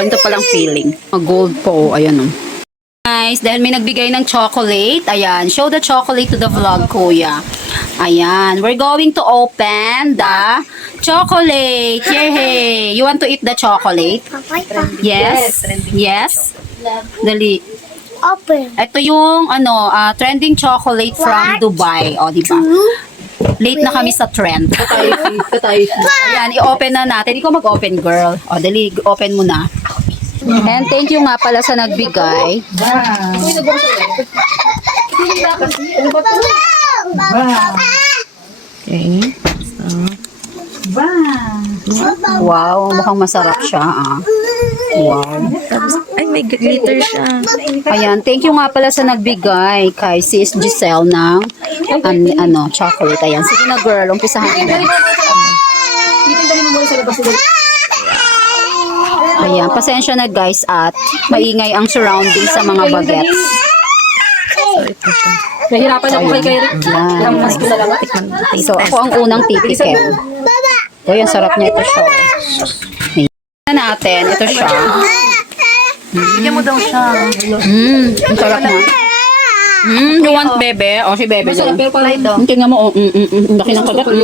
Ganito palang feeling. Gold po, ayan o. Guys, dahil may nagbigay ng chocolate, ayan, show the chocolate to the vlog, kuya. Ayan, we're going to open the chocolate. Yay! You want to eat the chocolate? Yes? Yes? Dali. Open. Ito yung, trending chocolate from Dubai. O, diba? Late na kami sa trend. Ayan, i-open na natin. Ikaw mag-open, girl. O, dali, open mo na. And thank you nga pala sa nagbigay. Okay. Wow, mukhang masarap siya. Wow. Ay, may glitter siya. Ayan, thank you nga pala sa nagbigay kay Sis Giselle ng chocolate. Ayan, sige na girl, umpisahan mo. Ayan, pasensya na guys at maingay ang surrounding sa mga bagets. Nahirapan ako kay Kyrie. Ayan. So, ako ang unang titikim. So, yan, sarap niya ito siya. Ayan natin, ito siya. Bigyan mo daw siya. Ang sarap na. You want bebe? O, si bebe na. Pero pala ito. Tingnan mo, laki ng kagat. Ano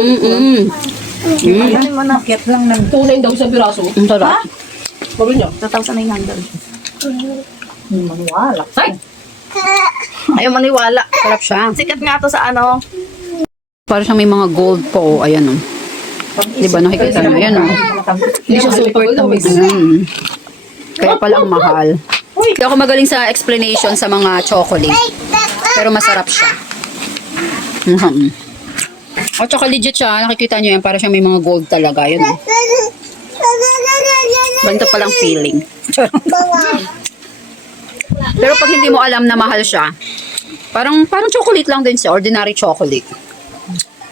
mo na? Get lang ng 2.9 daw sa piraso. Ang sarap. Sabi niya. 2,900. Maniwala. Ay! Ayaw maniwala. Sarap siya. Sikat nga to sa ano. Para siyang may mga gold po. Ayan o. Diba nakikita nyo? Ayan o. Hindi siya super tamis. Kaya pala ang mahal. Hindi ako magaling sa explanation sa mga chocolate. Pero masarap siya. At saka legit siya. Nakikita nyo yan. Para siyang may mga gold talaga. Yun o. Ganito palang feeling. Pero pag hindi mo alam na mahal siya, parang chocolate lang din siya. Ordinary chocolate.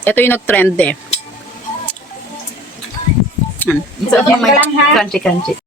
Ito yung nag-trend eh. Crunchy, crunchy.